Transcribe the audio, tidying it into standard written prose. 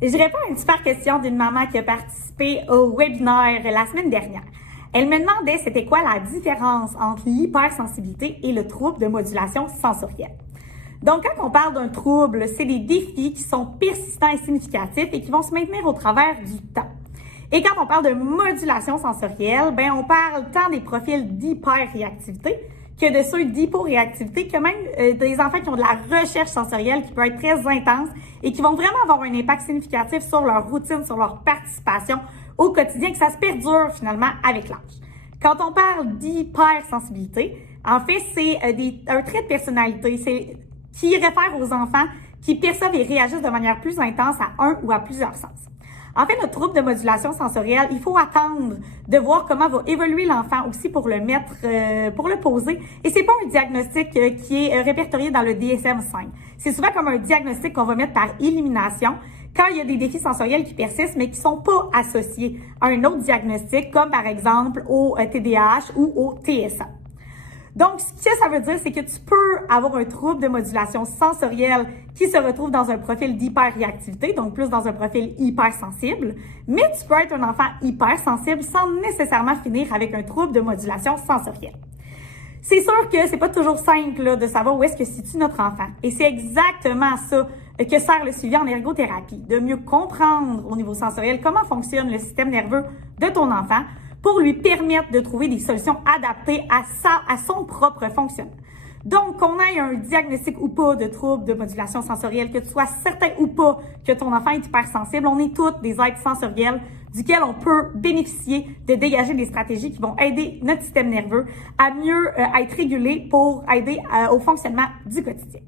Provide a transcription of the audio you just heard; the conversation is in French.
Je réponds à une super question d'une maman qui a participé au webinaire la semaine dernière. Elle me demandait c'était quoi la différence entre l'hypersensibilité et le trouble de modulation sensorielle. Donc, quand on parle d'un trouble, c'est des défis qui sont persistants et significatifs et qui vont se maintenir au travers du temps. Et quand on parle de modulation sensorielle, on parle tant des profils d'hyperréactivité que de ceux d'hyporéactivité, que même des enfants qui ont de la recherche sensorielle qui peut être très intense et qui vont vraiment avoir un impact significatif sur leur routine, sur leur participation au quotidien, que ça se perdure finalement avec l'âge. Quand on parle d'hypersensibilité, en fait, c'est un trait de personnalité qui réfère aux enfants qui perçoivent et réagissent de manière plus intense à un ou à plusieurs sens. En fait, notre trouble de modulation sensorielle, il faut attendre de voir comment va évoluer l'enfant aussi pour le mettre, pour le poser. Et c'est pas un diagnostic qui est répertorié dans le DSM-5. C'est souvent comme un diagnostic qu'on va mettre par élimination quand il y a des défis sensoriels qui persistent, mais qui sont pas associés à un autre diagnostic, comme par exemple au TDAH ou au TSA. Donc, ce que ça veut dire, c'est que tu peux avoir un trouble de modulation sensorielle qui se retrouve dans un profil d'hyperréactivité, donc plus dans un profil hypersensible, mais tu peux être un enfant hypersensible sans nécessairement finir avec un trouble de modulation sensorielle. C'est sûr que c'est pas toujours simple là, de savoir où est-ce que se situe notre enfant. Et c'est exactement ça que sert le suivi en ergothérapie, de mieux comprendre au niveau sensoriel comment fonctionne le système nerveux de ton enfant pour lui permettre de trouver des solutions adaptées à son propre fonctionnement. Donc, qu'on ait un diagnostic ou pas de trouble de modulation sensorielle, que tu sois certain ou pas que ton enfant est hypersensible, on est tous des êtres sensoriels duquel on peut bénéficier de dégager des stratégies qui vont aider notre système nerveux à mieux être régulé pour aider au fonctionnement du quotidien.